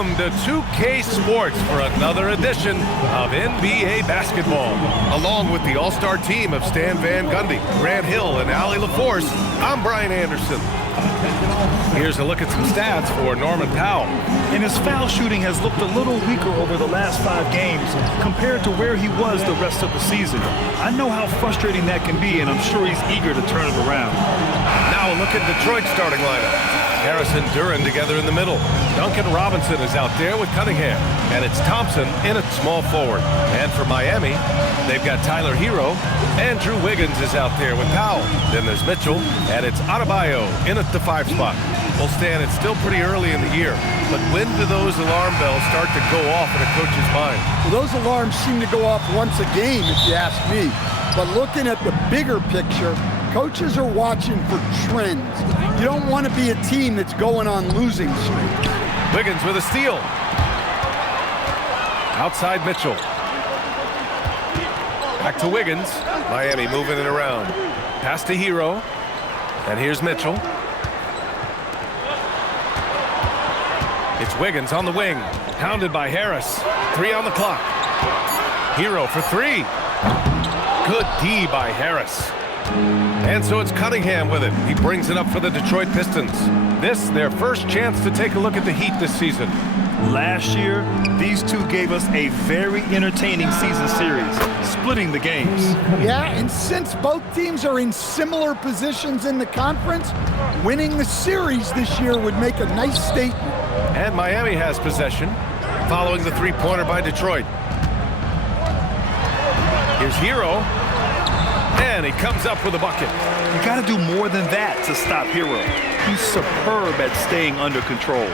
Welcome to 2K Sports for another edition of NBA basketball. Along with the all-star team of Stan Van Gundy, Grant Hill, and Allie LaForce, I'm Brian Anderson. Here's a look at some stats for Norman Powell. And his foul shooting has looked a little weaker over the last 5 games compared to where he was the rest of the season. I know how frustrating that can be, and I'm sure he's eager to turn it around. Now a look at Detroit's starting lineup. Harris and Duren together in the middle. Duncan Robinson is out there with Cunningham. And it's Thompson in at small forward. And for Miami, they've got Tyler Hero. And Drew Wiggins is out there with Powell. Then there's Mitchell. And it's Adebayo in at the 5 spot. Well, Stan, it's still pretty early in the year. But when do those alarm bells start to go off in a coach's mind? Well, those alarms seem to go off once a game, if you ask me. But looking at the bigger picture, coaches are watching for trends. You don't want to be a team that's going on losing streaks. Wiggins with a steal. Outside Mitchell. Back to Wiggins. Miami moving it around. Pass to Hero. And here's Mitchell. It's Wiggins on the wing. Pounded by Harris. 3 on the clock. Hero for 3. Good D by Harris. And so it's Cunningham with it. He brings it up for the Detroit Pistons. This, their first chance to take a look at the Heat this season. Last year, these two gave us a very entertaining season series, splitting the games. Yeah, and since both teams are in similar positions in the conference, winning the series this year would make a nice statement. And Miami has possession, following the three-pointer by Detroit. Here's Hero. And he comes up with a bucket. You got to do more than that to stop Hero. He's superb at staying under control.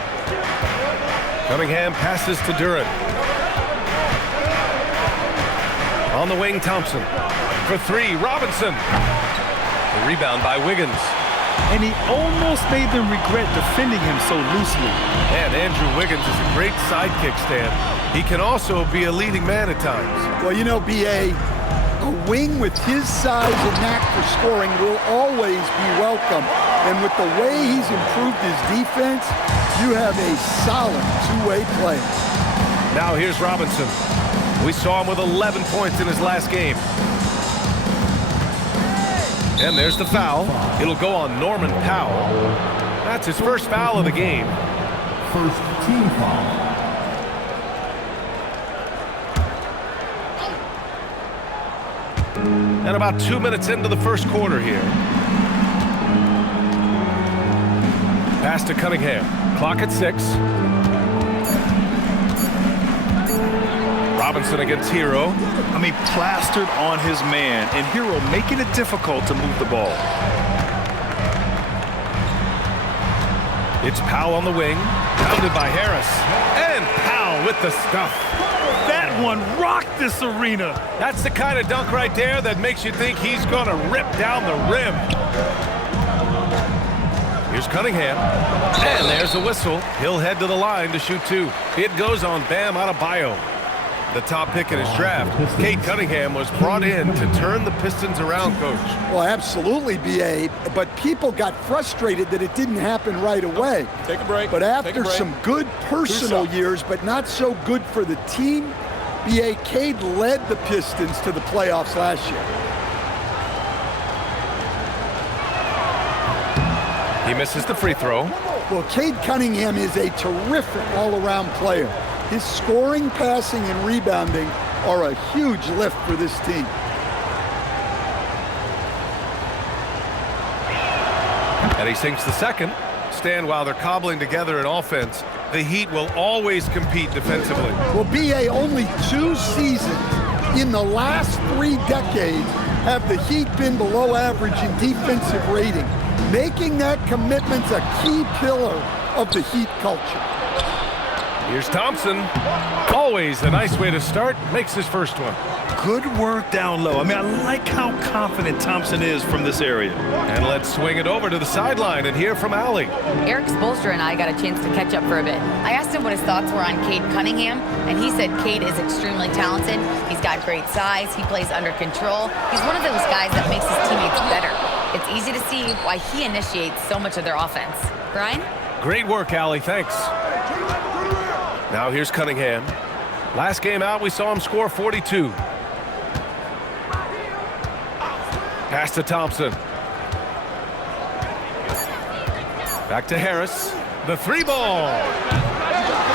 Cunningham passes to Duren. On the wing, Thompson. For 3, Robinson. The rebound by Wiggins. And he almost made them regret defending him so loosely. And Andrew Wiggins is a great sidekick, Stan. He can also be a leading man at times. Well, you know, B.A., a wing with his size and knack for scoring will always be welcome. And with the way he's improved his defense, you have a solid two-way player. Now here's Robinson. We saw him with 11 points in his last game. And there's the foul. It'll go on Norman Powell. That's his first foul of the game. First team foul. And about 2 minutes into the first quarter here. Pass to Cunningham. Clock at 6. Robinson against Hero. I mean, plastered on his man, and Hero making it difficult to move the ball. It's Powell on the wing. Pounded by Harris. And Powell with the stuff. That one rocked this arena. That's the kind of dunk right there that makes you think he's going to rip down the rim. Here's Cunningham. And there's a whistle. He'll head to the line to shoot 2. It goes on Bam Adebayo. The top pick in his draft. Cade Cunningham was brought in to turn the Pistons around, Coach. Well, absolutely, B.A., but people got frustrated that it didn't happen right away. Take a break. But after some good personal years, but not so good for the team, B.A. Cade led the Pistons to the playoffs last year. He misses the free throw. Well, Cade Cunningham is a terrific all-around player. His scoring, passing, and rebounding are a huge lift for this team. And he sinks the second. Stan, while they're cobbling together an offense, the Heat will always compete defensively. Well, B.A., only 2 seasons in the last 3 decades have the Heat been below average in defensive rating, making that commitment a key pillar of the Heat culture. Here's Thompson. Always a nice way to start. Makes his first one. Good work down low. I mean, I like how confident Thompson is from this area. And let's swing it over to the sideline and hear from Allie. Eric Spoelstra and I got a chance to catch up for a bit. I asked him what his thoughts were on Cade Cunningham, and he said Cade is extremely talented. He's got great size. He plays under control. He's one of those guys that makes his teammates better. It's easy to see why he initiates so much of their offense. Brian? Great work, Allie. Thanks. Now here's Cunningham. Last game out, we saw him score 42. Pass to Thompson. Back to Harris. The three ball.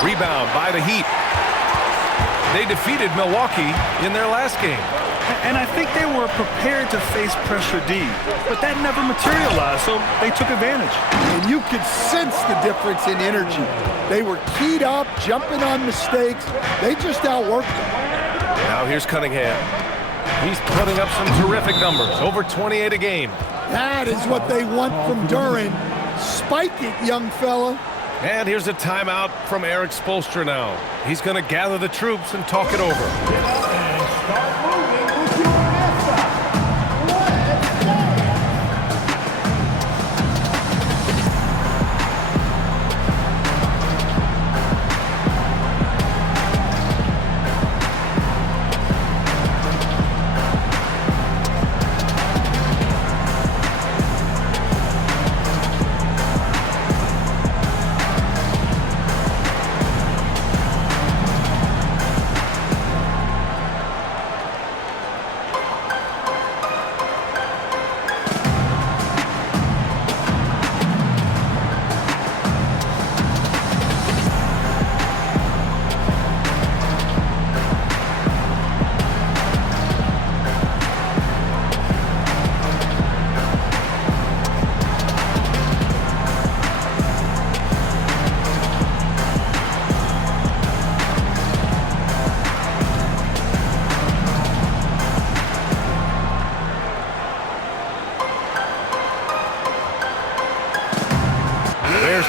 Rebound by the Heat. They defeated Milwaukee in their last game. And I think they were prepared to face pressure D, but that never materialized, so they took advantage. And you could sense the difference in energy. They were keyed up, jumping on mistakes. They just outworked them. Now here's Cunningham. He's putting up some terrific numbers, over 28 a game. That is what they want from Duren. Spike it, young fella. And here's a timeout from Eric Spoelstra now. He's going to gather the troops and talk it over.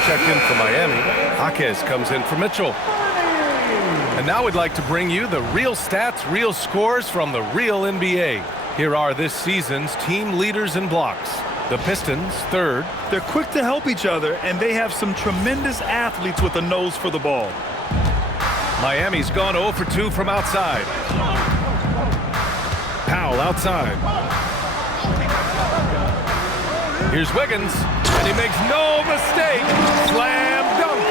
Checked in for Miami. Jaquez comes in for Mitchell. And now we'd like to bring you the real stats, real scores from the real NBA. Here are this season's team leaders in blocks. The Pistons, third. They're quick to help each other, and they have some tremendous athletes with a nose for the ball. Miami's gone 0 for 2 from outside. Powell outside. Here's Wiggins. And he makes no mistake. Slam dunk.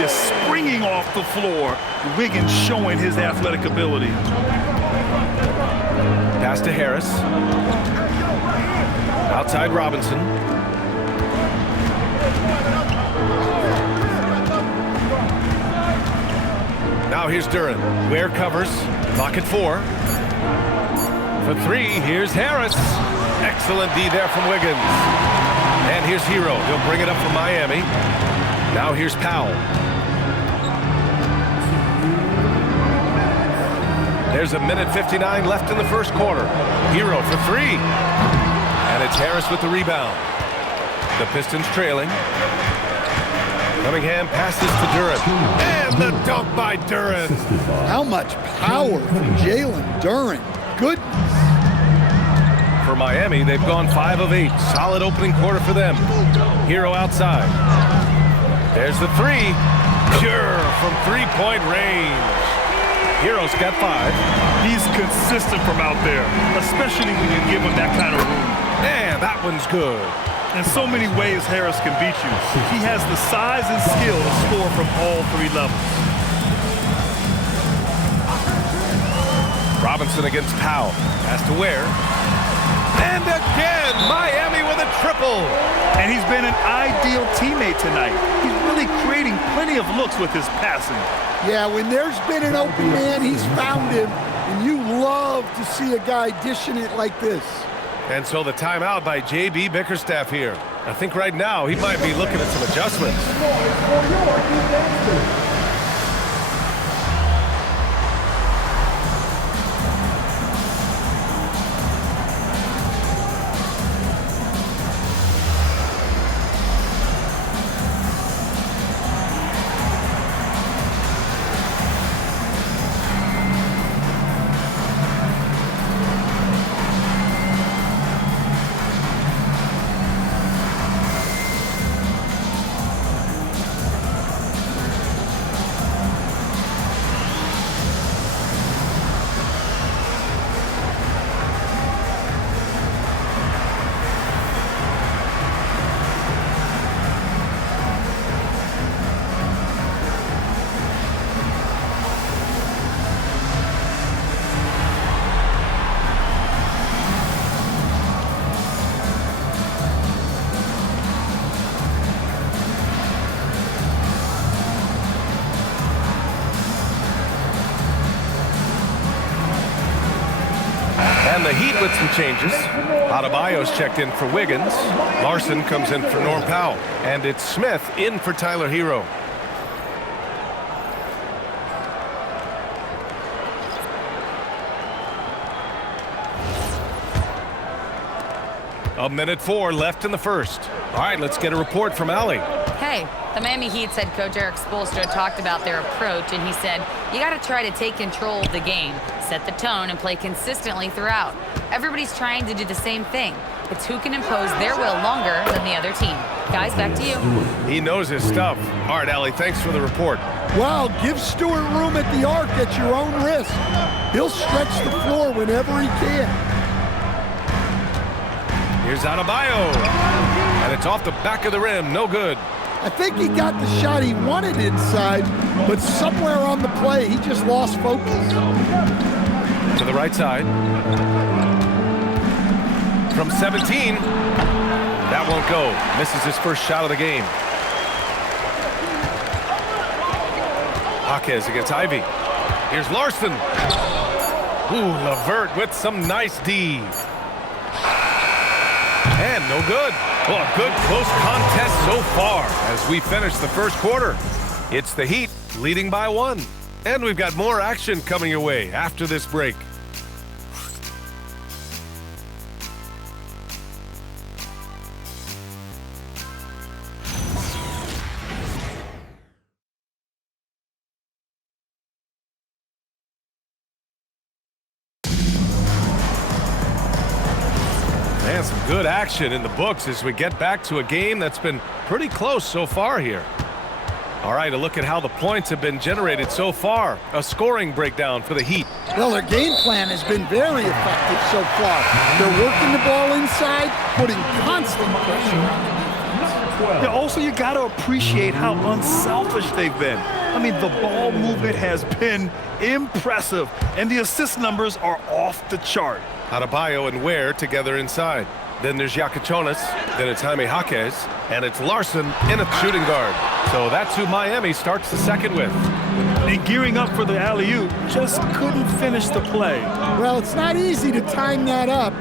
Just springing off the floor. Wiggins showing his athletic ability. Pass to Harris. Outside Robinson. Now here's Duren. Ware covers. Clock at 4. For 3, here's Harris. Excellent D there from Wiggins. And here's Hero. He'll bring it up for Miami. Now here's Powell. There's a minute 59 left in the first quarter. Hero for 3. And it's Harris with the rebound. The Pistons trailing. Cunningham passes to Duren. And the dunk by Duren. How much power from Jalen Duren. Goodness. For Miami, they've gone 5 of 8. Solid opening quarter for them. Hero outside. There's the 3. Pure from three-point range. Hero's got 5. He's consistent from out there, especially when you give him that kind of room. And that one's good. In so many ways, Harris can beat you. He has the size and skill to score from all 3 levels. Robinson against Powell. Pass to Ware. And again, Miami with a triple. And he's been an ideal teammate tonight. He's really creating plenty of looks with his passing. Yeah, when there's been an open man, he's found him. And you love to see a guy dishing it like this. And so the timeout by J.B. Bickerstaff here. I think right now he might be looking at some adjustments. And the Heat with some changes. Adebayo's checked in for Wiggins. Larson comes in for Norm Powell. And it's Smith in for Tyler Hero. A minute 4 left in the first. All right, let's get a report from Allie. Hey, the Miami Heat's head coach Eric Spoelstra talked about their approach, and he said, you got to try to take control of the game, set the tone, and play consistently throughout. Everybody's trying to do the same thing. It's who can impose their will longer than the other team. Guys, back to you. He knows his stuff. All right, Allie, thanks for the report. Wow, give Stewart room at the arc at your own risk. He'll stretch the floor whenever he can. Here's Adebayo. And it's off the back of the rim. No good. I think he got the shot he wanted inside, but somewhere on the play, he just lost focus. To the right side. From 17. That won't go. Misses his first shot of the game. Jaquez against Ivy. Here's Larson. Ooh, LeVert with some nice D. And no good. Well, a good close contest so far as we finish the first quarter. It's the Heat leading by 1. And we've got more action coming your way after this break. And some good action in the books as we get back to a game that's been pretty close so far here. All right, a look at how the points have been generated so far. A scoring breakdown for the Heat. Well, their game plan has been very effective so far. They're working the ball inside, putting constant pressure on the defense. Yeah, also, you got to appreciate how unselfish they've been. I mean, the ball movement has been impressive, and the assist numbers are off the chart. Adebayo and Ware together inside. Then there's Yakichonis, then it's Jaime Jaquez, and it's Larson in a shooting guard. So that's who Miami starts the second with. And gearing up for the alley-oop, just couldn't finish the play. Well, it's not easy to time that up.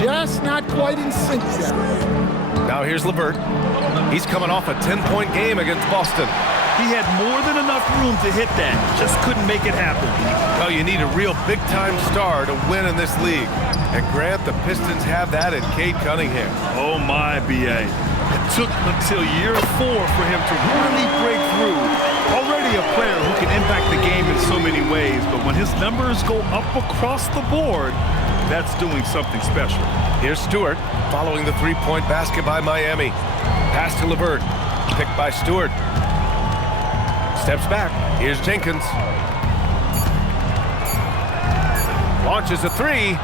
Just not quite in sync yet. Now here's LeVert. He's coming off a 10-point game against Boston. He had more than enough room to hit that, just couldn't make it happen. Well, you need a real big-time star to win in this league. And Grant, the Pistons have that in Cade Cunningham. Oh my, B.A. It took until year 4 for him to really break through. Already a player who can impact the game in so many ways, but when his numbers go up across the board, that's doing something special. Here's Stewart following the three-point basket by Miami. Pass to LeVert, picked by Stewart. Steps back. Here's Jenkins. Launches a 3.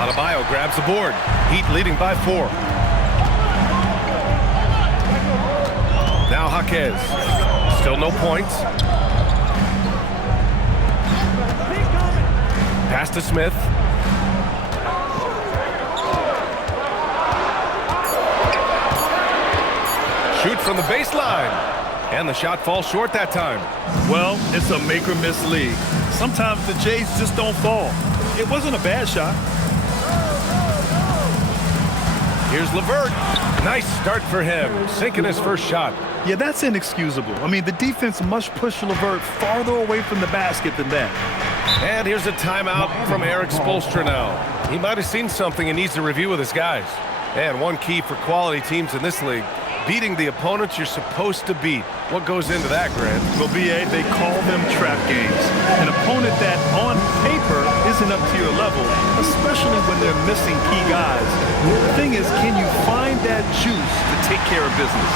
Adebayo grabs the board. Heat leading by 4. Now Jaquez. Still no points. Pass to Smith. Shoot from the baseline. And the shot falls short that time. Well, it's a make-or-miss league. Sometimes the Jays just don't fall. It wasn't a bad shot. Here's LeVert. Nice start for him, sinking his first shot. Yeah, that's inexcusable. I mean, the defense must push LeVert farther away from the basket than that. And here's a timeout from Eric Spoelstra now. He might have seen something and needs to review with his guys. And one key for quality teams in this league, beating the opponents you're supposed to beat. What goes into that, Grant? Well, B.A., they call them trap games. An opponent that, on paper, isn't up to your level, especially when they're missing key guys. The thing is, can you find that juice to take care of business?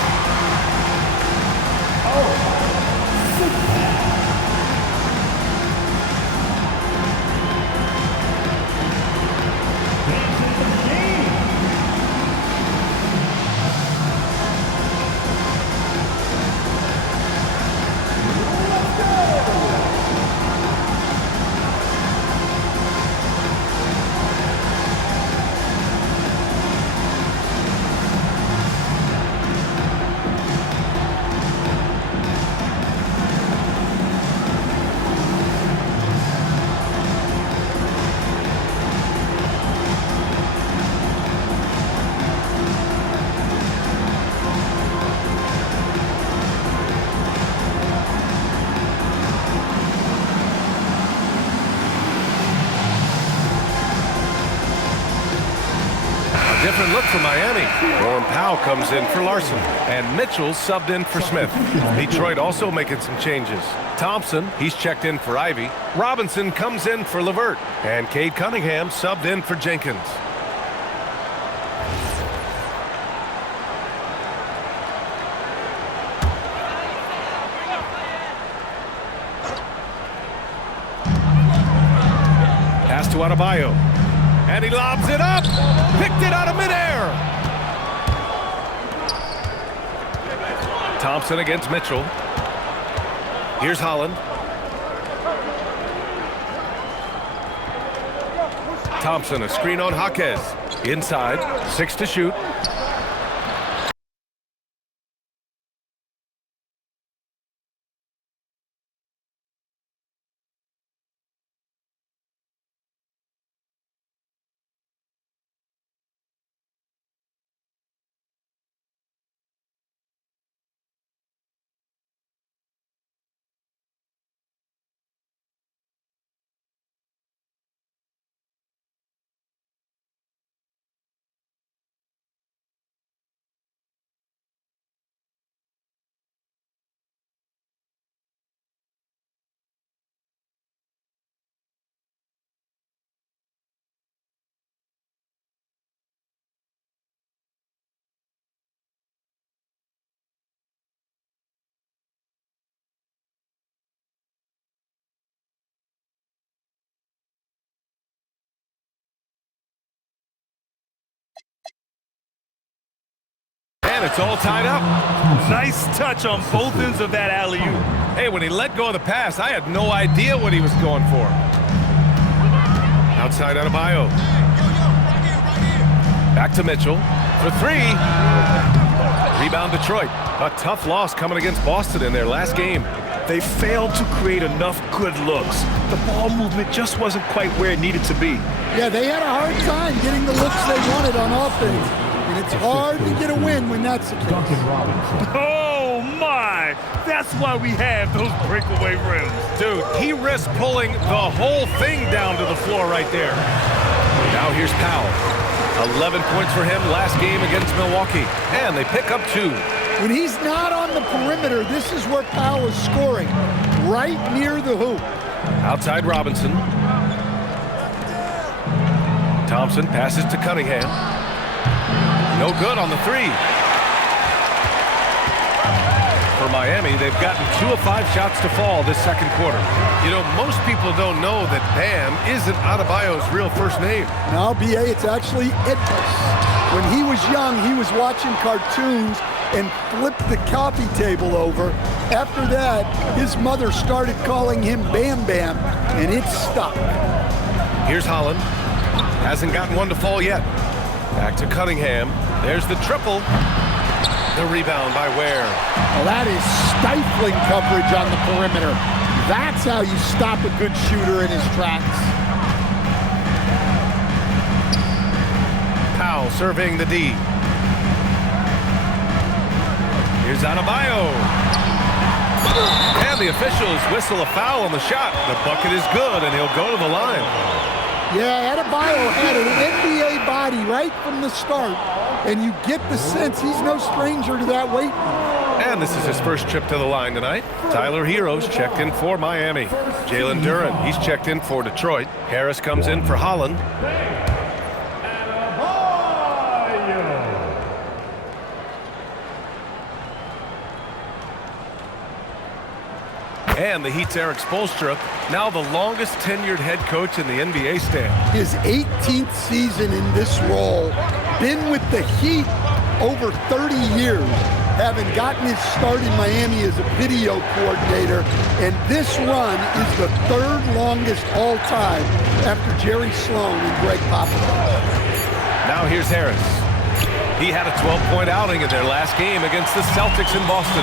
A different look for Miami. Norm Powell comes in for Larson. And Mitchell subbed in for Smith. Detroit also making some changes. Thompson, he's checked in for Ivy. Robinson comes in for LeVert. And Cade Cunningham subbed in for Jenkins. Pass to Adebayo. And he lobs it up. Picked it out of midair. Thompson against Mitchell. Here's Holland. Thompson, a screen on Jaquez. Inside, 6 to shoot. And it's all tied up. Nice touch on both ends of that alley-oop. Hey, when he let go of the pass, I had no idea what he was going for. Outside Adebayo. Back to Mitchell for 3. Rebound Detroit. A tough loss coming against Boston in their last game. They failed to create enough good looks. The ball movement just wasn't quite where it needed to be. Yeah, they had a hard time getting the looks they wanted on offense. And it's hard to get a win when that's the case. Oh, my! That's why we have those breakaway rims. Dude, he risked pulling the whole thing down to the floor right there. Now here's Powell. 11 points for him last game against Milwaukee. And they pick up 2. When he's not on the perimeter, this is where Powell is scoring, right near the hoop. Outside Robinson. Thompson passes to Cunningham. No good on the 3. For Miami, they've gotten 2 of 5 shots to fall this second quarter. You know, most people don't know that Bam isn't Adebayo's real first name. No, B.A., it's actually Idris. When he was young, he was watching cartoons and flipped the coffee table over. After that, his mother started calling him Bam Bam, and it stuck. Here's Holland. Hasn't gotten one to fall yet. Back to Cunningham. There's the triple. The rebound by Ware. Well, that is stifling coverage on the perimeter. That's how you stop a good shooter in his tracks. Powell serving the D. Here's Adebayo. And the officials whistle a foul on the shot. The bucket is good, and he'll go to the line. Yeah, Adebayo had an NBA body right from the start, and you get the sense he's no stranger to that weight. And this is his first trip to the line tonight. Tyler Hero's checked in for Miami. Jalen Duren, he's checked in for Detroit. Harris comes in for Holland. And the Heat's Eric Spoelstra, now the longest tenured head coach in the NBA stand. His 18th season in this role, been with the Heat over 30 years, having gotten his start in Miami as a video coordinator, and this run is the 3rd longest all time after Jerry Sloan and Greg Popovich. Now here's Harris. He had a 12-point outing in their last game against the Celtics in Boston.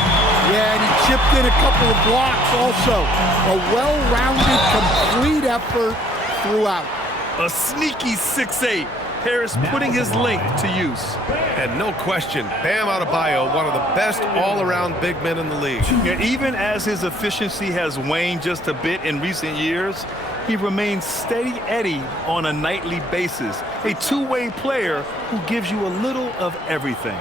Yeah, and he chipped in a couple of blocks also. A well-rounded, complete effort throughout. A sneaky 6'8". Harris putting his length to use. And no question, Bam Adebayo, one of the best all-around big men in the league. And even as his efficiency has waned just a bit in recent years, he remains steady Eddie on a nightly basis. A two-way player who gives you a little of everything.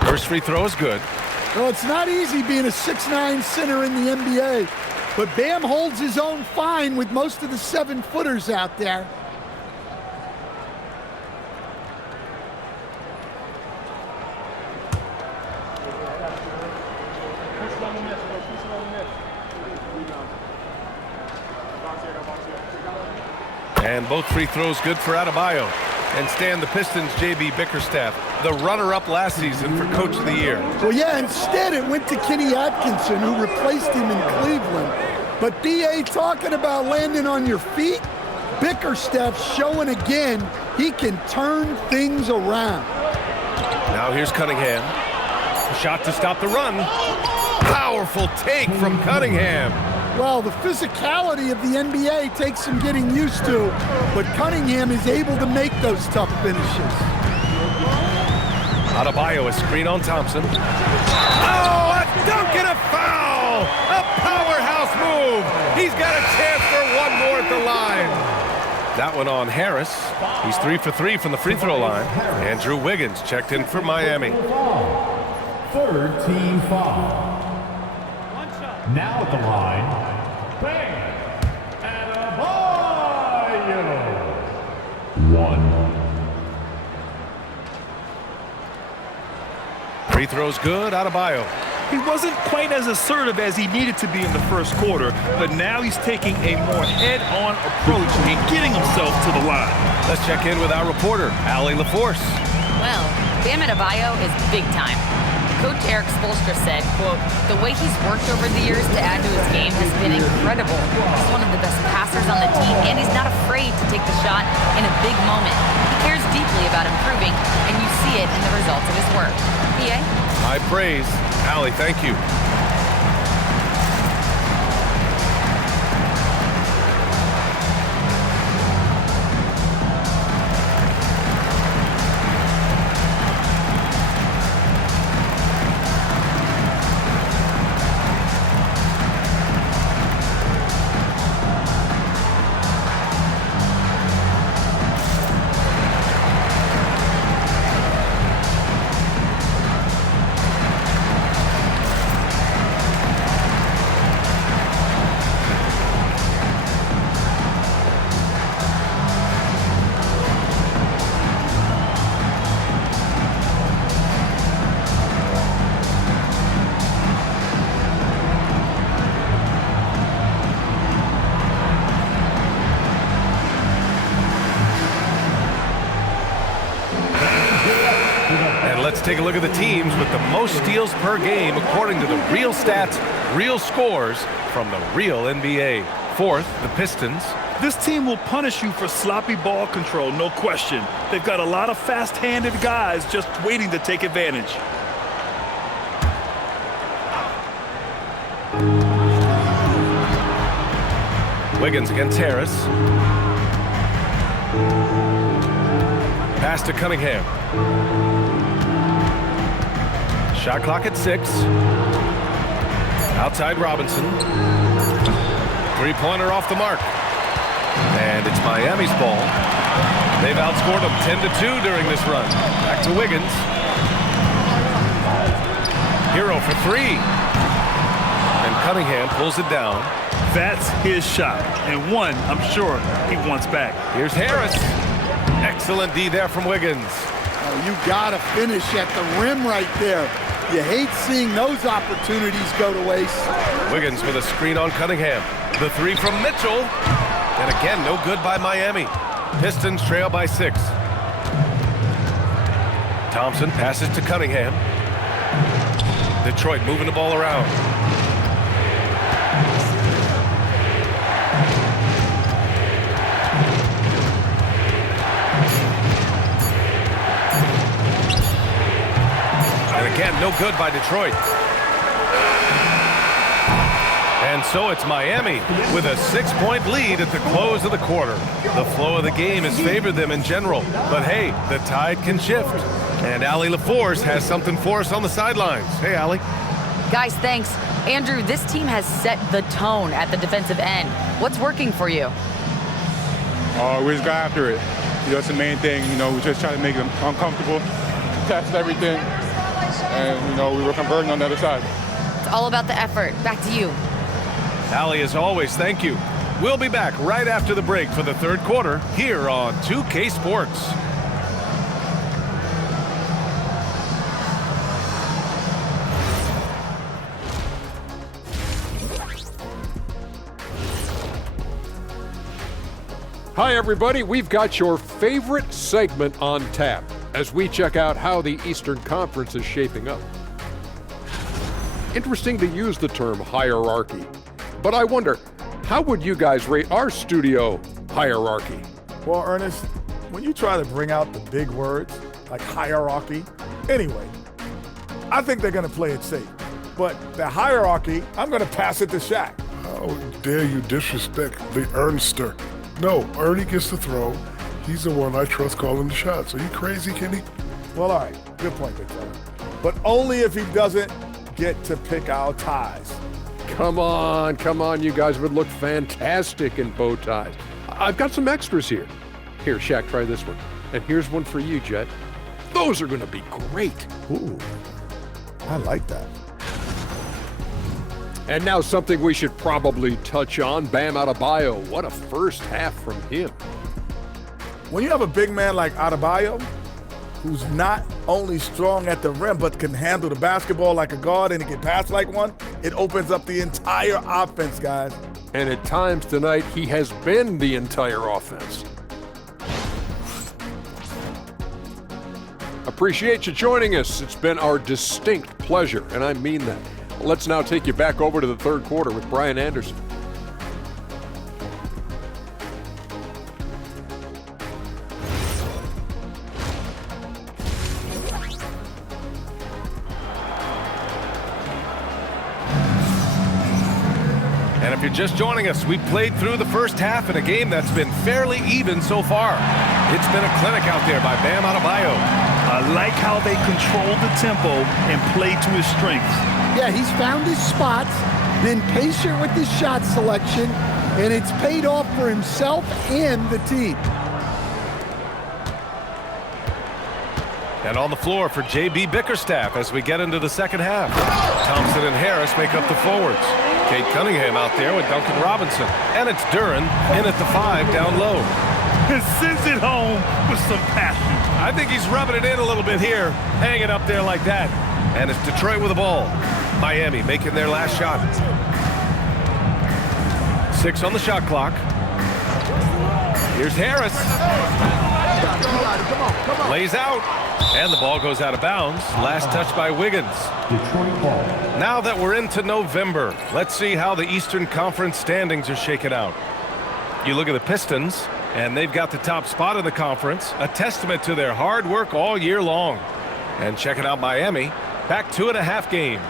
First free throw is good. Well, it's not easy being a 6'9" center in the NBA, but Bam holds his own fine with most of the 7-footers out there. And both free throws good for Adebayo. And Stan, the Pistons' J.B. Bickerstaff, the runner-up last season for Coach of the Year. Well, yeah, instead it went to Kenny Atkinson, who replaced him in Cleveland. But B.A. talking about landing on your feet, Bickerstaff showing again he can turn things around. Now here's Cunningham. Shot to stop the run. Powerful take from Cunningham. Well, the physicality of the NBA takes some getting used to, but Cunningham is able to make those tough finishes. Adebayo, a screen on Thompson. Oh, a dunk and a foul! A powerhouse move! He's got a chance for one more at the line. That one on Harris. He's 3 for 3 from the free throw line. Andrew Wiggins checked in for Miami. Third team foul. Now at the line, Bam Adebayo. 1. Free throw's good, Adebayo. He wasn't quite as assertive as he needed to be in the first quarter, but now he's taking a more head-on approach and getting himself to the line. Let's check in with our reporter, Allie LaForce. Well, Bam Adebayo is big time. Coach Eric Spoelstra said, quote, "The way he's worked over the years to add to his game has been incredible. He's one of the best passers on the team, and he's not afraid to take the shot in a big moment. He cares deeply about improving, and you see it in the results of his work." PA? High praise. Allie, thank you. Let's take a look at the teams with the most steals per game according to the real stats, real scores from the real NBA. Fourth, the Pistons. This team will punish you for sloppy ball control, no question. They've got a lot of fast-handed guys just waiting to take advantage. Wiggins against Harris. Pass to Cunningham. Shot clock at 6. Outside Robinson. Three-pointer off the mark. And it's Miami's ball. They've outscored them 10-2 during this run. Back to Wiggins. Hero for 3. And Cunningham pulls it down. That's his shot, and one I'm sure he wants back. Here's Harris. Excellent D there from Wiggins. Oh, you gotta finish at the rim right there. You hate seeing those opportunities go to waste. Wiggins with a screen on Cunningham. The 3 from Mitchell. And again, no good by Miami. Pistons trail by 6. Thompson passes to Cunningham. Detroit moving the ball around. Again, no good by Detroit. And so it's Miami with a 6-point lead at the close of the quarter. The flow of the game has favored them in general, but hey, the tide can shift. And Allie LaForce has something for us on the sidelines. Hey, Allie. Guys, thanks. Andrew, this team has set the tone at the defensive end. What's working for you? We just got after it. That's the main thing. We just try to make them uncomfortable, test everything, and, we were converting on the other side. It's all about the effort. Back to you. Allie, as always, thank you. We'll be back right after the break for the third quarter here on 2K Sports. Hi, everybody. We've got your favorite segment on tap as we check out how the Eastern Conference is shaping up. Interesting to use the term hierarchy, but I wonder, how would you guys rate our studio hierarchy? Well, Ernest, when you try to bring out the big words like hierarchy, anyway, I think they're going to play it safe. But the hierarchy, I'm going to pass it to Shaq. How dare you disrespect the Ernster? No, Ernie gets the throw. He's the one I trust calling the shots. Are you crazy, Kenny? Well, all right. Good point, big fella. But only if he doesn't get to pick our ties. Come on. You guys would look fantastic in bow ties. I've got some extras here. Here, Shaq, try this one. And here's one for you, Jet. Those are going to be great. Ooh, I like that. And now something we should probably touch on, Bam Adebayo. What a first half from him. When you have a big man like Adebayo, who's not only strong at the rim, but can handle the basketball like a guard and he can pass like one, it opens up the entire offense, guys. And at times tonight, he has been the entire offense. Appreciate you joining us. It's been our distinct pleasure, and I mean that. Let's now take you back over to the third quarter with Brian Anderson. And if you're just joining us, we played through the first half in a game that's been fairly even so far. It's been a clinic out there by Bam Adebayo. I like how they control the tempo and play to his strengths. Yeah, he's found his spots, been patient with his shot selection, and it's paid off for himself and the team. And on the floor for J.B. Bickerstaff as we get into the second half. Thompson and Harris make up the forwards. Kate Cunningham out there with Duncan Robinson. And it's Duren in at the 5 down low. Sends it home with some passion. I think he's rubbing it in a little bit here, hanging up there like that. And it's Detroit with the ball. Miami making their last shot. 6 on the shot clock. Here's Harris. Lays out. And the ball goes out of bounds. Last touch by Wiggins. Detroit ball. Now that we're into November, let's see how the Eastern Conference standings are shaking out. You look at the Pistons, and they've got the top spot in the conference, a testament to their hard work all year long. And checking out Miami, back 2.5 games.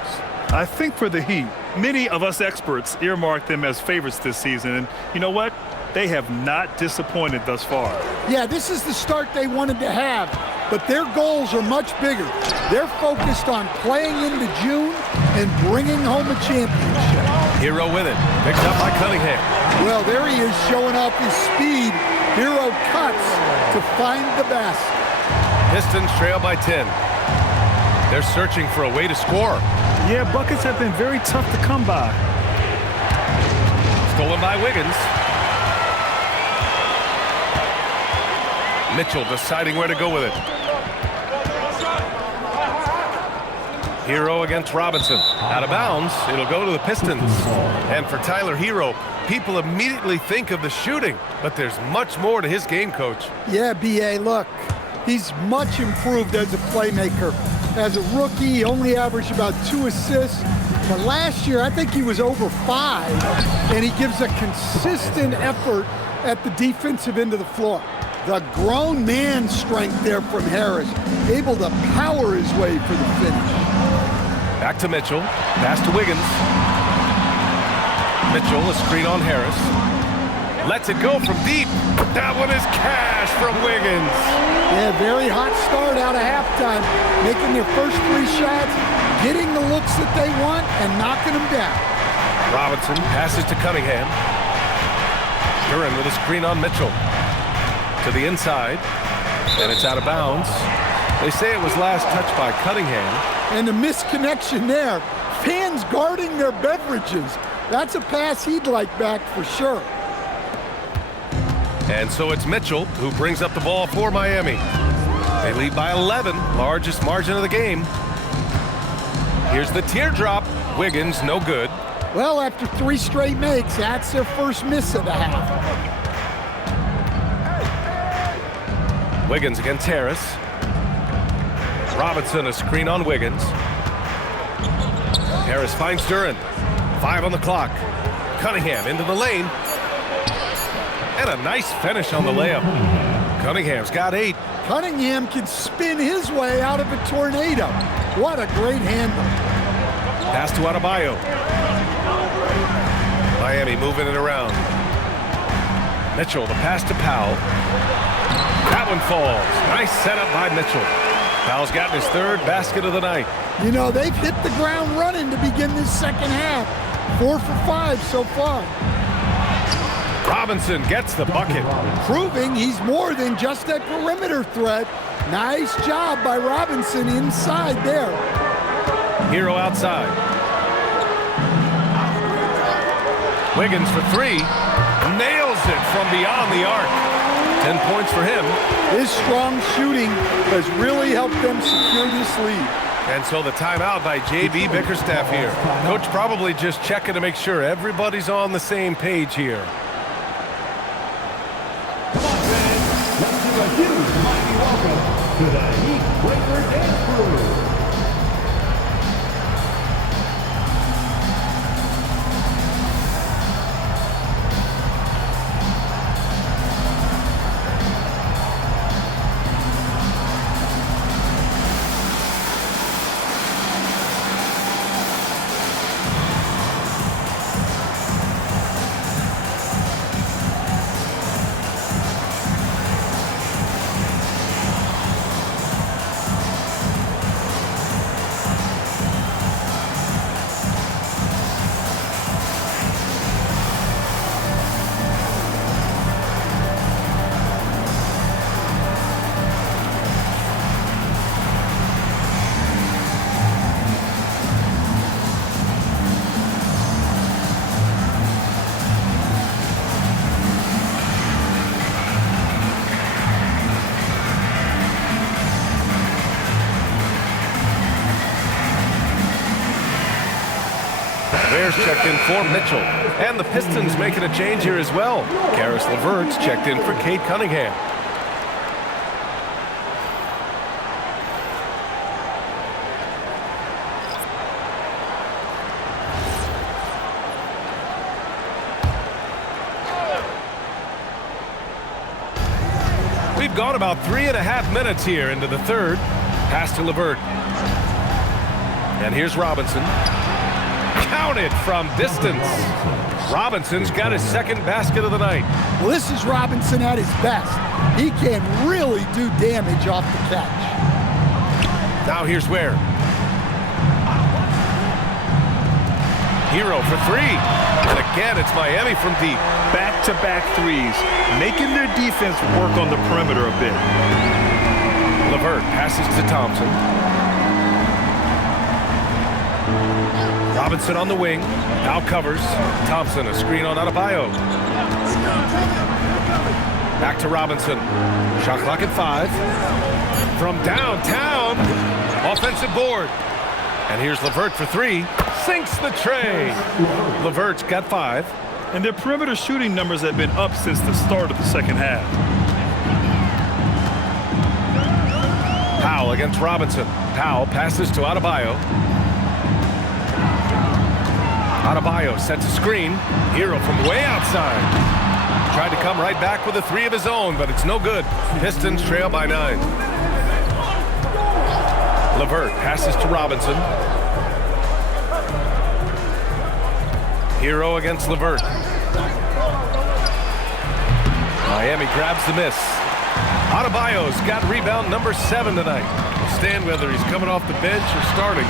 I think for the Heat, many of us experts earmarked them as favorites this season. And you know what? They have not disappointed thus far. Yeah, this is the start they wanted to have, but their goals are much bigger. They're focused on playing into June and bringing home a championship. Hero with it. Picked up by Cunningham. Well, there he is showing off his speed. Hero cuts to find the basket. Pistons trail by 10. They're searching for a way to score. Yeah, buckets have been very tough to come by. Stolen by Wiggins. Mitchell deciding where to go with it. Hero against Robinson. Out of bounds. It'll go to the Pistons. And for Tyler Hero, people immediately think of the shooting, but there's much more to his game, Coach. Yeah, B.A., look, he's much improved as a playmaker. As a rookie, he only averaged about 2 assists. But last year, I think he was over 5, and he gives a consistent effort at the defensive end of the floor. The grown man strength there from Harris, able to power his way for the finish. Back to Mitchell. Pass to Wiggins. Mitchell, a screen on Harris. Lets it go from deep. That one is cash from Wiggins. Yeah, very hot start out of halftime. Making their first 3 shots, getting the looks that they want, and knocking them down. Robinson passes to Cunningham. Duran with a screen on Mitchell. To the inside. And it's out of bounds. They say it was last touched by Cunningham. And a misconnection there. Fans guarding their beverages. That's a pass he'd like back for sure. And so it's Mitchell who brings up the ball for Miami. They lead by 11, largest margin of the game. Here's the teardrop. Wiggins, no good. Well, after 3 straight makes, that's their first miss of the half. Wiggins against Harris. Robinson, a screen on Wiggins. Harris finds Duran. 5 on the clock. Cunningham into the lane. And a nice finish on the layup. Cunningham's got 8. Cunningham can spin his way out of a tornado. What a great handle. Pass to Adebayo. Miami moving it around. Mitchell, the pass to Powell. That one falls. Nice setup by Mitchell. Powell's gotten his 3rd basket of the night. You know, they've hit the ground running to begin this second half. 4 for 5 so far. Robinson gets the bucket. Proving he's more than just a perimeter threat. Nice job by Robinson inside there. Hero outside. Wiggins for 3. Nails it from beyond the arc. 10 points for him. His strong shooting has really helped them secure this lead. And so the timeout by J.B. Bickerstaff here. Coach probably just checking to make sure everybody's on the same page here. Welcome to the Heat Breaker Dance Crew. Bears checked in for Mitchell. And the Pistons making a change here as well. Karis LeVert's checked in for Cade Cunningham. We've gone about 3.5 minutes here into the third. Pass to LeVert. And here's Robinson. Counted from distance. Robinson's got his 2nd basket of the night. Well, this is Robinson at his best. He can really do damage off the catch. Now here's Ware. Hero for 3. And again, it's Miami from deep. Back-to-back threes, making their defense work on the perimeter a bit. LeVert passes to Thompson. Robinson on the wing. Now covers. Thompson, a screen on Adebayo. Back to Robinson. Shot clock at 5. From downtown. Offensive board. And here's LeVert for 3. Sinks the tray. LeVert's got 5. And their perimeter shooting numbers have been up since the start of the second half. Powell against Robinson. Powell passes to Adebayo. Adebayo sets a screen. Hero from way outside. Tried to come right back with a 3 of his own, but it's no good. Pistons trail by 9. LeVert passes to Robinson. Hero against LeVert. Miami grabs the miss. Adebayo's got rebound number 7 tonight. We'll stand whether he's coming off the bench or starting.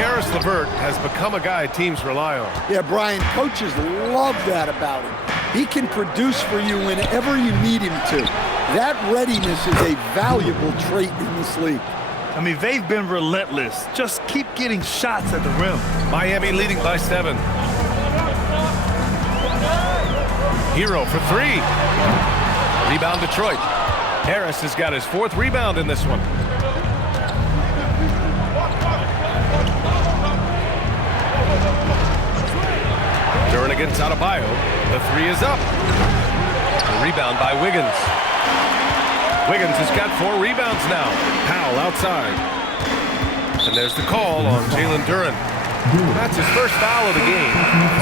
Karis LeVert has become a guy teams rely on. Yeah, Brian, coaches love that about him. He can produce for you whenever you need him to. That readiness is a valuable trait in this league. I mean, they've been relentless. Just keep getting shots at the rim. Miami leading by 7. Hero for 3. Rebound Detroit. Harris has got his 4th rebound in this one. Duran against Adebayo. The 3 is up. The rebound by Wiggins. Wiggins has got 4 rebounds now. Powell outside. And there's the call on Jalen Duran. That's his first foul of the game.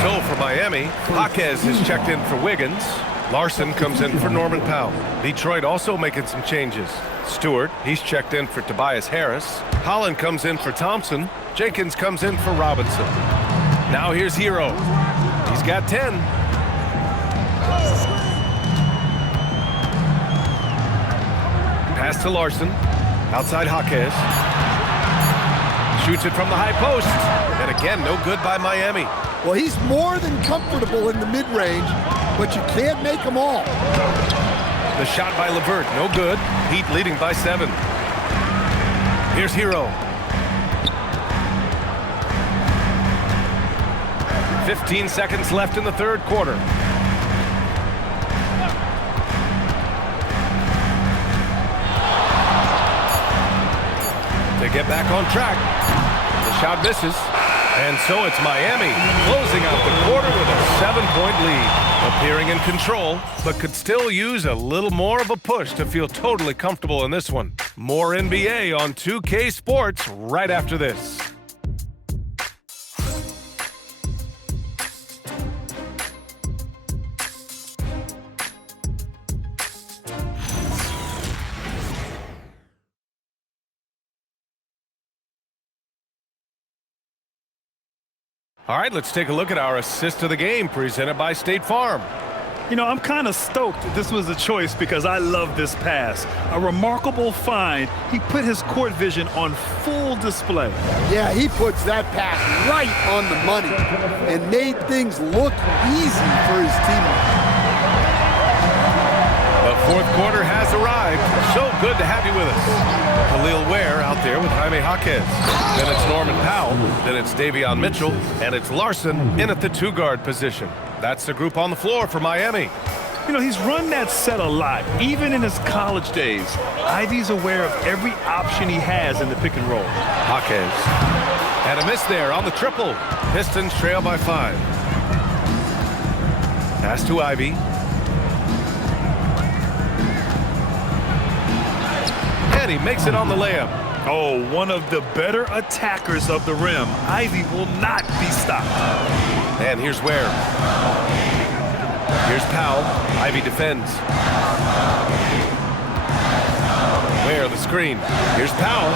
So for Miami, Jaquez has checked in for Wiggins. Larson comes in for Norman Powell. Detroit also making some changes. Stewart, he's checked in for Tobias Harris. Holland comes in for Thompson. Jenkins comes in for Robinson. Now here's Hero. He's got 10. Pass to Larson. Outside Jaquez. Shoots it from the high post. And again, no good by Miami. Well, he's more than comfortable in the mid-range, but you can't make them all. The shot by LeVert, no good. Heat leading by 7. Here's Hero. 15 seconds left in the 3rd quarter. They get back on track. The shot misses. And so it's Miami closing out the quarter with a 7-point lead. Appearing in control, but could still use a little more of a push to feel totally comfortable in this one. More NBA on 2K Sports right after this. All right, let's take a look at our assist of the game presented by State Farm. You know, I'm kind of stoked this was a choice because I love this pass. A remarkable find. He put his court vision on full display. Yeah, he puts that pass right on the money and made things look easy for his teammates. The 4th quarter has arrived. So good to have you with us. Khalil Ware out there with Jaime Jaquez. Then it's Norman Powell. Then it's Davion Mitchell. And it's Larson in at the 2-guard position. That's the group on the floor for Miami. You know, he's run that set a lot, even in his college days. Ivy's aware of every option he has in the pick and roll. Jaquez. And a miss there on the triple. Pistons trail by 5. Pass to Ivy. And he makes it on the layup. Oh, one of the better attackers of the rim. Ivy will not be stopped. And here's Ware. Here's Powell. Ivy defends. Ware the screen. Here's Powell.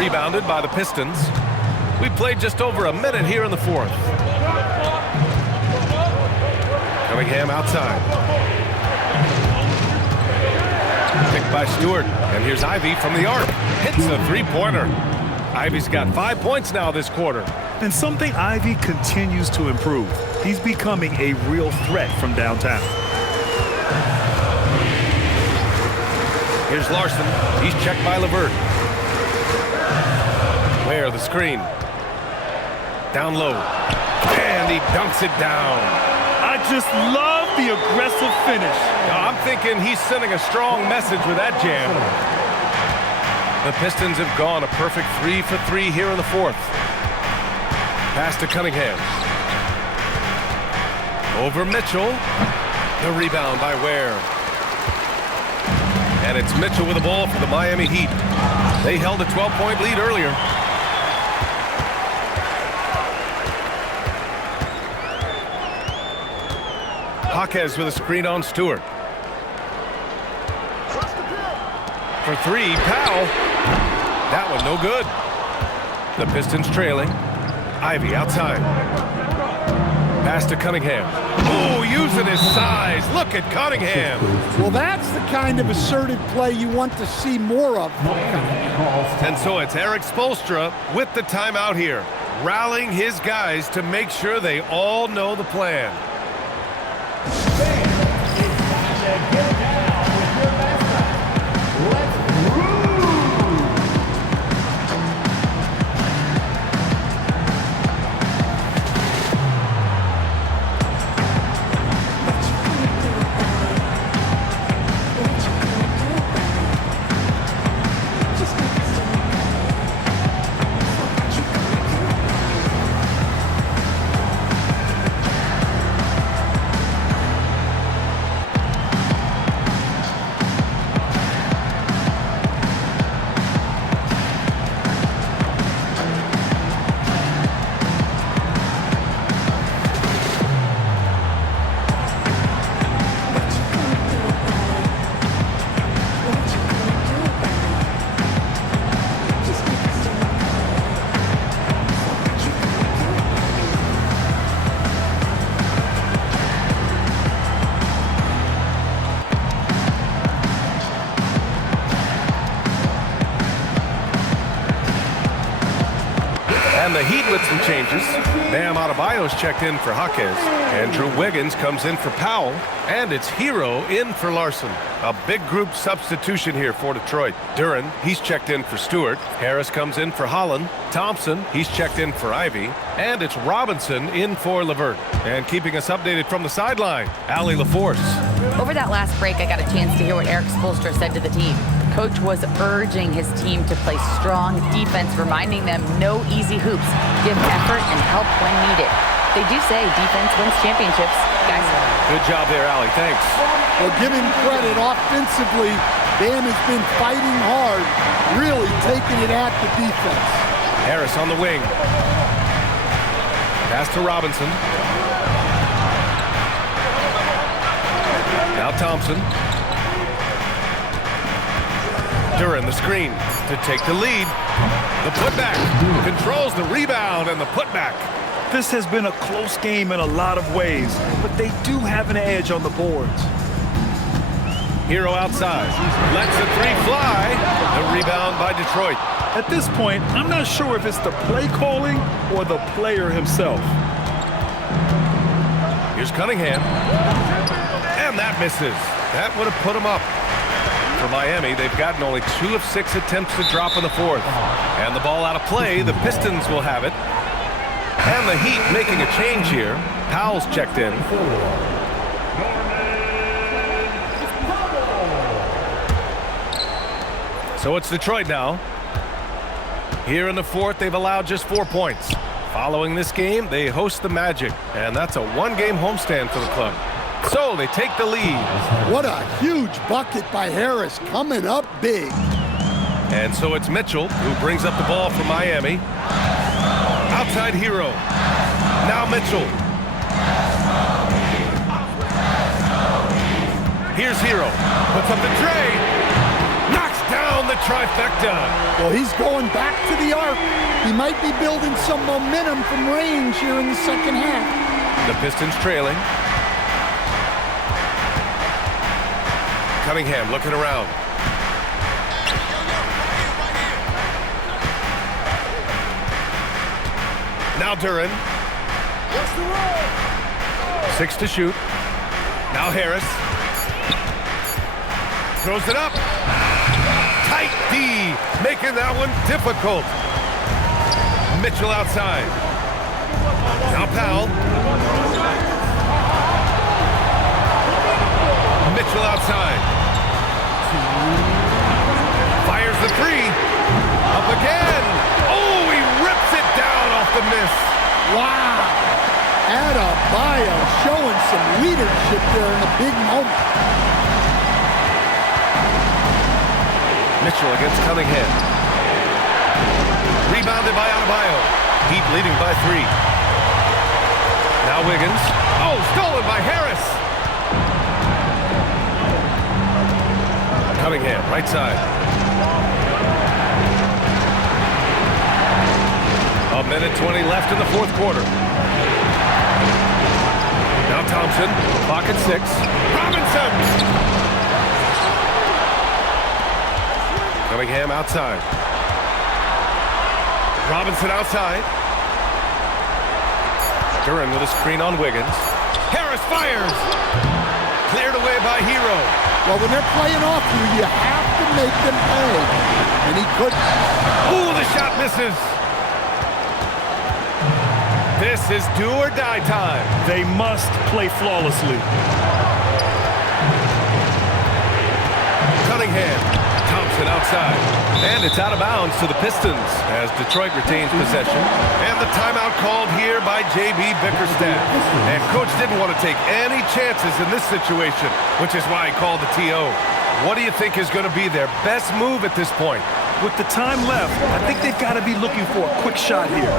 Rebounded by the Pistons. We played just over a minute here in the 4th. Cunningham outside. Picked by Stewart. And here's Ivy from the arc. Hits a 3-pointer. Ivy's got 5 points now this quarter. And something Ivy continues to improve. He's becoming a real threat from downtown. Here's Larson. He's checked by LeVert. Ware the screen. Down low. And he dunks it down. I just love the aggressive finish. I'm thinking he's sending a strong message with that jam. The Pistons have gone a perfect 3 for 3 here in the 4th. Pass to Cunningham. Over Mitchell. The rebound by Ware. And it's Mitchell with the ball for the Miami Heat. They held a 12-point lead earlier. Jaquez with a screen on Stewart. For 3, Powell. That one no good. The Pistons trailing. Ivy outside. Pass to Cunningham. Oh, using his size. Look at Cunningham. Well, that's the kind of assertive play you want to see more of. And so it's Eric Spoelstra with the timeout here, rallying his guys to make sure they all know the plan. And the Heat with some changes. Bam Adebayo's checked in for Jaquez. Andrew Wiggins comes in for Powell. And it's Hero in for Larson. A big group substitution here for Detroit. Duren, he's checked in for Stewart. Harris comes in for Holland. Thompson, he's checked in for Ivy. And it's Robinson in for LeVert. And keeping us updated from the sideline, Allie LaForce. Over that last break, I got a chance to hear what Eric Spoelstra said to the team. Coach was urging his team to play strong defense, reminding them no easy hoops, give effort and help when needed. They do say defense wins championships, guys. Good job there, Allie. Thanks. Well, give him credit. Offensively, Bam has been fighting hard, really taking it at the defense. Harris on the wing. Pass to Robinson. Now Thompson. Duren the screen to take the lead. The putback. Controls the rebound and the putback. This has been a close game in a lot of ways, but they do have an edge on the boards. Hero outside. Lets the three fly. The rebound by Detroit. At this point, I'm not sure if it's the play calling or the player himself. Here's Cunningham. And that misses. That would have put him up. For Miami, they've gotten only 2 of 6 attempts to drop in the fourth. And the ball out of play, the Pistons will have it. And the Heat making a change here. Powell's checked in. So it's Detroit now. Here in the fourth, they've allowed just 4 points. Following this game, they host the Magic. And that's a one-game homestand for the club. So they take the lead. What a huge bucket by Harris, coming up big. And so it's Mitchell who brings up the ball for Miami. Outside Hero. Now Mitchell. Here's Hero. Puts up the tray. Knocks down the trifecta. Well, he's going back to the arc. He might be building some momentum from range here in the second half. The Pistons trailing. Cunningham looking around. Now Duren. 6 to shoot. Now Harris. Throws it up. Tight D, making that one difficult. Mitchell outside. Now Powell. Mitchell outside. Fires the three. Up again. Oh, he rips it down off the miss. Wow. Adebayo showing some leadership there in a big moment. Mitchell against Cunningham. Rebounded by Adebayo. Heat leading by 3. Now Wiggins. Oh, stolen by Harris. Cunningham, right side. A minute 20 left in the fourth quarter. Now Thompson, clock at 6. Robinson! Cunningham outside. Robinson outside. Duran with a screen on Wiggins. Harris fires! Cleared away by Hero. Well, when they're playing off you have to make them pay. And he couldn't. Ooh, the shot misses. This is do or die time. They must play flawlessly. Cunningham. Thompson outside. And it's out of bounds to the Pistons as Detroit retains possession. And the timeout called here by J.B. Bickerstaff. And Coach didn't want to take any chances in this situation, which is why he called the TO. What do you think is going to be their best move at this point? With the time left, I think they've got to be looking for a quick shot here.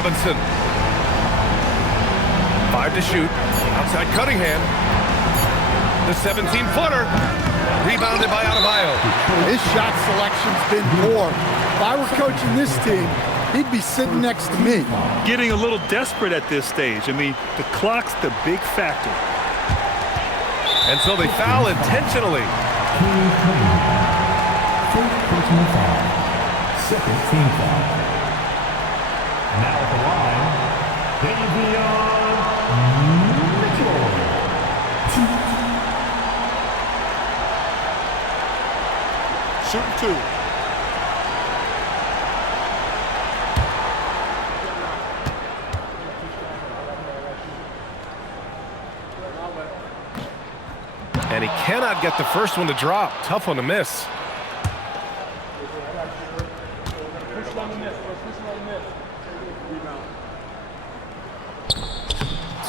Robinson. 5 to shoot. Outside Cunningham. The 17-footer. Rebounded by Adebayo. His shot selection's been poor. If I were coaching this team, he'd be sitting next to me. Getting a little desperate at this stage. I mean, the clock's the big factor. And so they foul intentionally. First personal foul. Second team foul. Now at the line, Davion Mitchell. Shooting 2. And he cannot get the first one to drop. Tough one to miss.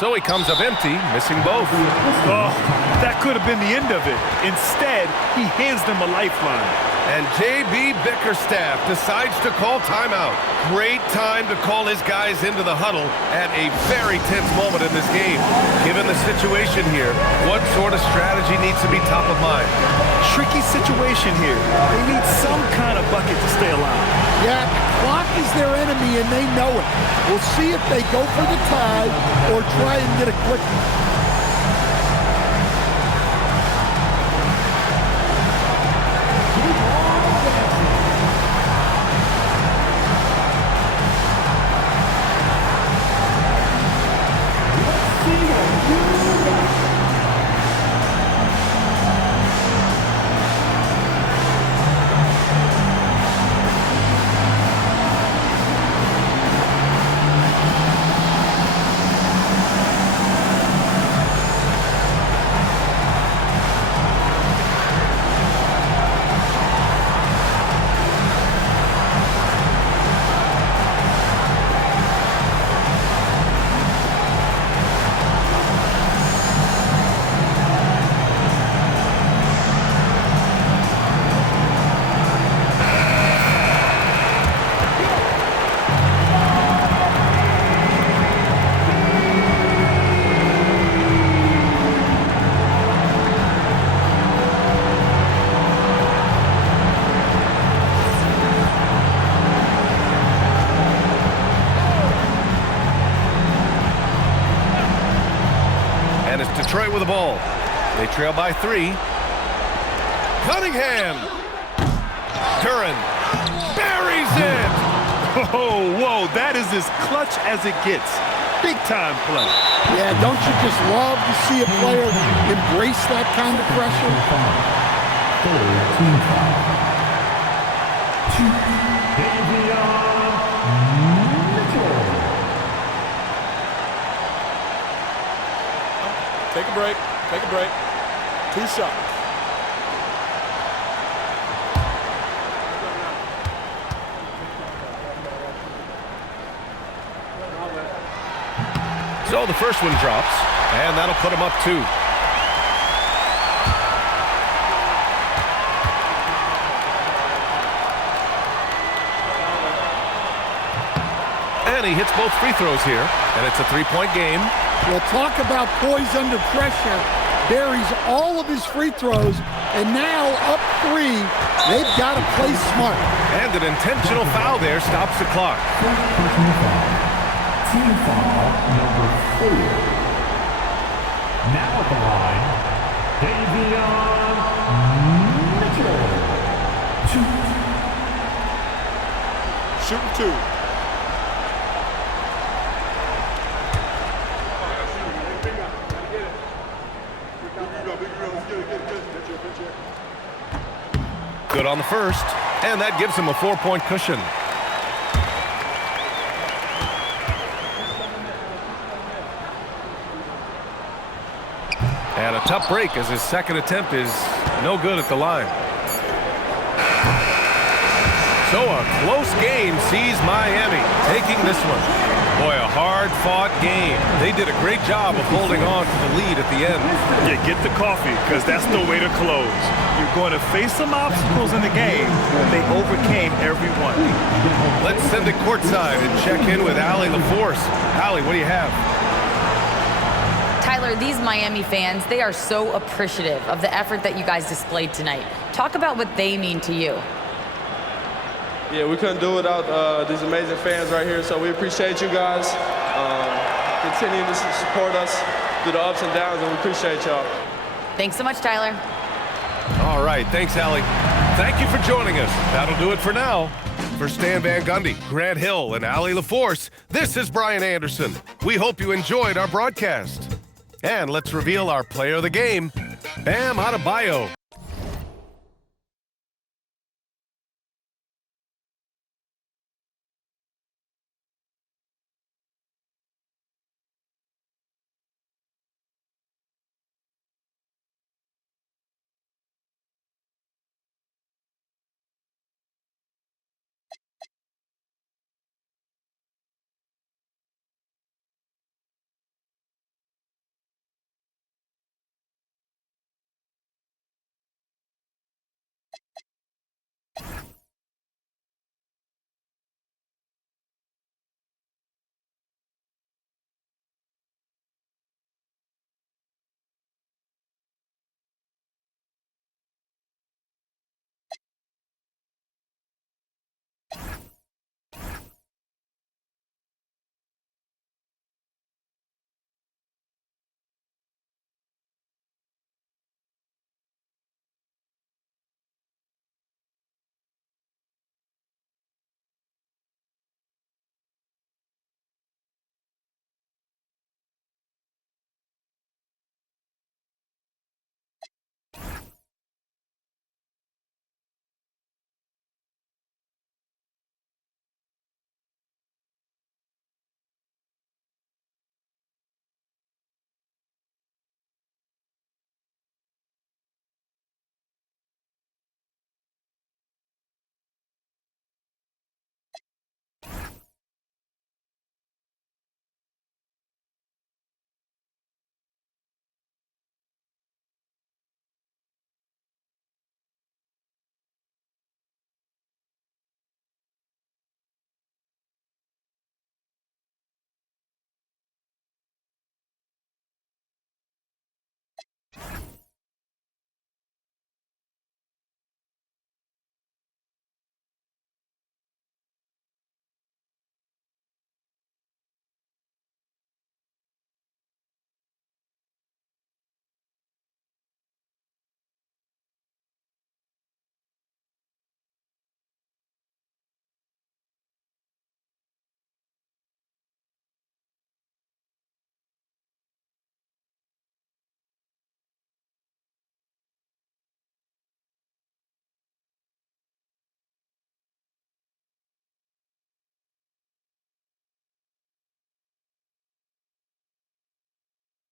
So he comes up empty, missing both. Oh, that could have been the end of it. Instead, he hands them a lifeline. And J.B. Bickerstaff decides to call timeout. Great time to call his guys into the huddle at a very tense moment in this game. Given the situation here, what sort of strategy needs to be top of mind? Tricky situation here. They need some kind of bucket to stay alive. Yeah, the clock is their enemy and they know it. We'll see if they go for the tie or try and get a quick one. it's Detroit with the ball. They trail by 3. Cunningham. Duran buries it. Oh, whoa, that is as clutch as it gets. Big time play. Yeah, don't you just love to see a player embrace that kind of pressure? Team foul. Mitchell. Take a break. Take a break. 2 shots. So the first one drops, and that'll put him up 2. And he hits both free throws here, and it's a 3-point game. Well, talk about poise under pressure. Buries all of his free throws, and now up 3. They've got to play smart. And an intentional foul there stops the clock. Team foul number 4. Now at the line, Davion Mitchell. Shooting 2. Good on the first, and that gives him a 4-point cushion. And a tough break as his second attempt is no good at the line. So a close game sees Miami taking this one. Boy, a hard-fought game. They did a great job of holding on to the lead at the end. Yeah, get the coffee, because that's the way to close. You're going to face some obstacles in the game, and they overcame every one. Let's send it courtside and check in with Allie LaForce. Allie, what do you have? Tyler, these Miami fans, they are so appreciative of the effort that you guys displayed tonight. Talk about what they mean to you. Yeah, we couldn't do it without these amazing fans right here, so we appreciate you guys. Continue to support us through the ups and downs, and we appreciate y'all. Thanks so much, Tyler. All right, thanks, Allie. Thank you for joining us. That'll do it for now. For Stan Van Gundy, Grant Hill, and Allie LaForce, this is Brian Anderson. We hope you enjoyed our broadcast. And let's reveal our player of the game, Bam Adebayo.